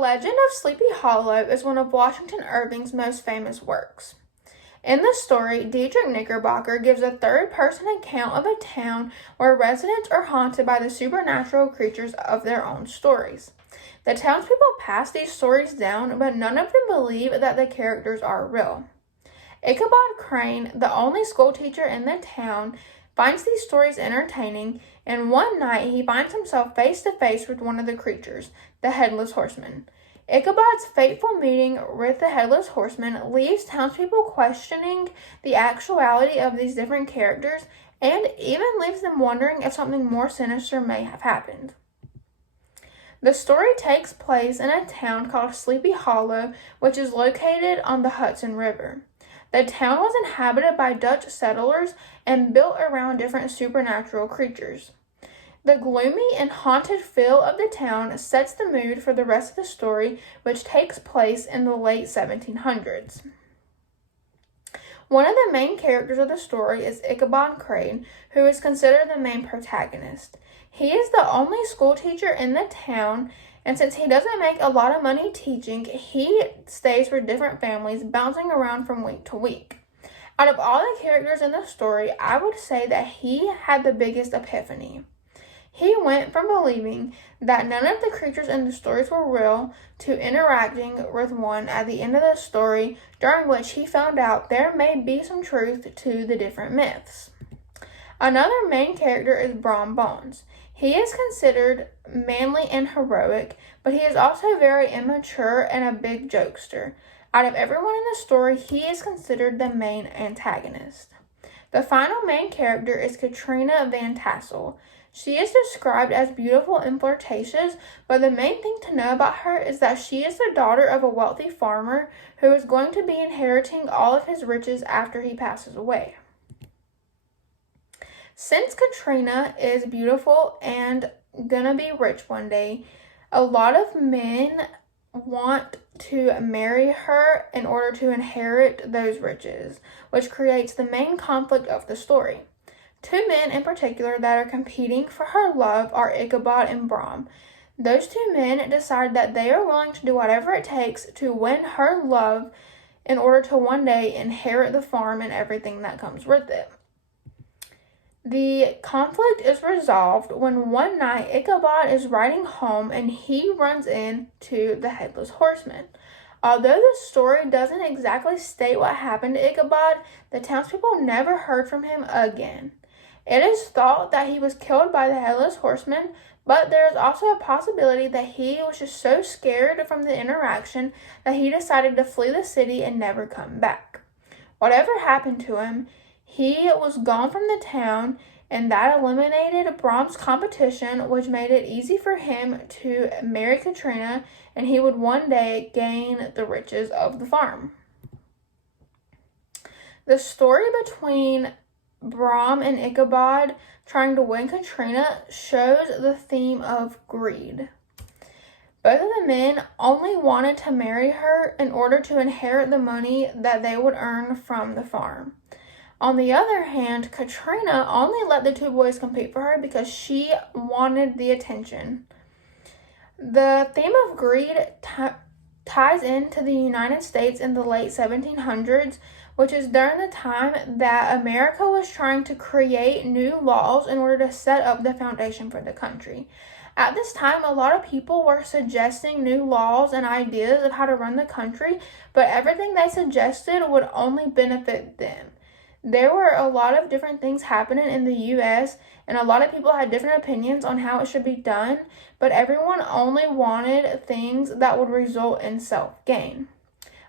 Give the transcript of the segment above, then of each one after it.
Legend of Sleepy Hollow is one of Washington Irving's most famous works. In the story, Diedrich Knickerbocker gives a third-person account of a town where residents are haunted by the supernatural creatures of their own stories. The townspeople pass these stories down, but none of them believe that the characters are real. Ichabod Crane, the only schoolteacher in the town, finds these stories entertaining, and one night he finds himself face to face with one of the creatures, the Headless Horseman. Ichabod's fateful meeting with the Headless Horseman leaves townspeople questioning the actuality of these different characters and even leaves them wondering if something more sinister may have happened. The story takes place in a town called Sleepy Hollow, which is located on the Hudson River. The town was inhabited by Dutch settlers and built around different supernatural creatures. The gloomy and haunted feel of the town sets the mood for the rest of the story, which takes place in the late 1700s. One of the main characters of the story is Ichabod Crane, who is considered the main protagonist. He is the only schoolteacher in the town, and since he doesn't make a lot of money teaching, he stays with different families, bouncing around from week to week. Out of all the characters in the story, I would say that he had the biggest epiphany. He went from believing that none of the creatures in the stories were real to interacting with one at the end of the story, during which he found out there may be some truth to the different myths. Another main character is Brom Bones. He is considered manly and heroic, but he is also very immature and a big jokester. Out of everyone in the story, he is considered the main antagonist. The final main character is Katrina Van Tassel. She is described as beautiful and flirtatious, but the main thing to know about her is that she is the daughter of a wealthy farmer who is going to be inheriting all of his riches after he passes away. Since Katrina is beautiful and gonna be rich one day, a lot of men want to marry her in order to inherit those riches, which creates the main conflict of the story. Two men in particular that are competing for her love are Ichabod and Brom. Those two men decide that they are willing to do whatever it takes to win her love in order to one day inherit the farm and everything that comes with it. The conflict is resolved when one night Ichabod is riding home and he runs into the Headless Horseman. Although the story doesn't exactly state what happened to Ichabod, the townspeople never heard from him again. It is thought that he was killed by the Headless Horseman, but there is also a possibility that he was just so scared from the interaction that he decided to flee the city and never come back. Whatever happened to him, he was gone from the town, and that eliminated Brom's competition, which made it easy for him to marry Katrina, and he would one day gain the riches of the farm. The story between Brom and Ichabod trying to win Katrina shows the theme of greed. Both of the men only wanted to marry her in order to inherit the money that they would earn from the farm. On the other hand, Katrina only let the two boys compete for her because she wanted the attention. The theme of greed ties into the United States in the late 1700s, which is during the time that America was trying to create new laws in order to set up the foundation for the country. At this time, a lot of people were suggesting new laws and ideas of how to run the country, but everything they suggested would only benefit them. There were a lot of different things happening in the U.S., and a lot of people had different opinions on how it should be done, but everyone only wanted things that would result in self-gain.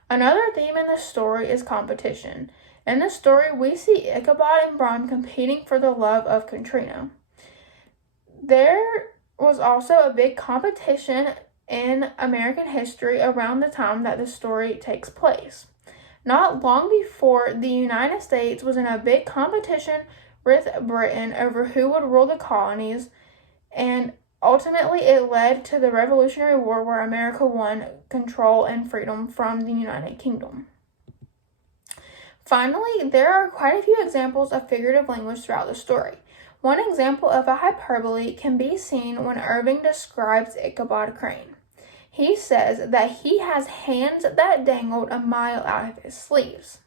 Another theme in the story is competition. In the story, we see Ichabod and Brom competing for the love of Katrina. There was also a big competition in American history around the time that the story takes place. Not long before, the United States was in a big competition with Britain over who would rule the colonies, and ultimately it led to the Revolutionary War, where America won control and freedom from the United Kingdom. Finally, there are quite a few examples of figurative language throughout the story. One example of a hyperbole can be seen when Irving describes Ichabod Crane. He says that he has hands that dangled a mile out of his sleeves.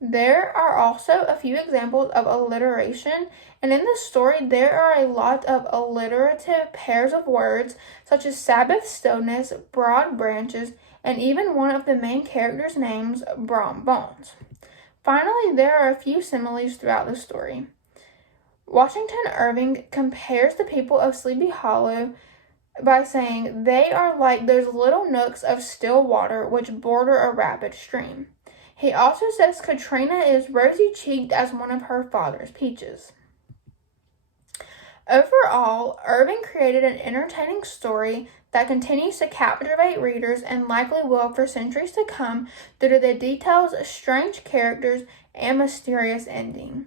There are also a few examples of alliteration, and in the story there are a lot of alliterative pairs of words, such as Sabbath stillness, broad branches, and even one of the main characters' names, Brom Bones. Finally, there are a few similes throughout the story. Washington Irving compares the people of Sleepy Hollow by saying they are like those little nooks of still water which border a rapid stream. He also says Katrina is rosy-cheeked as one of her father's peaches. Overall, Irving created an entertaining story that continues to captivate readers and likely will for centuries to come due to the details, strange characters, and mysterious ending.